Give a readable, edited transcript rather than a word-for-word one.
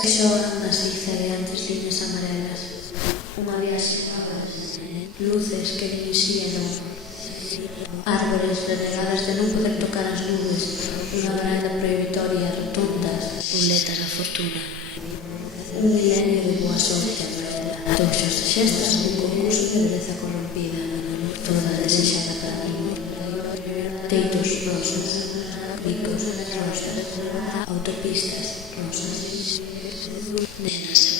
que xogan nas zigzagueantes liñas amarelas. Unha viaxe vaga, luces que nin xían, árbores renegadas de non poder tocar as nubes, unha varanda prohibitoria, rotundas, ruletas da fortuna. Un milenio de boa sorte, toxos de xestas nun concurso de beleza corrompida, toda desexada para mí. Teitos rosas, bicos rosas, autopistas rosas, nenas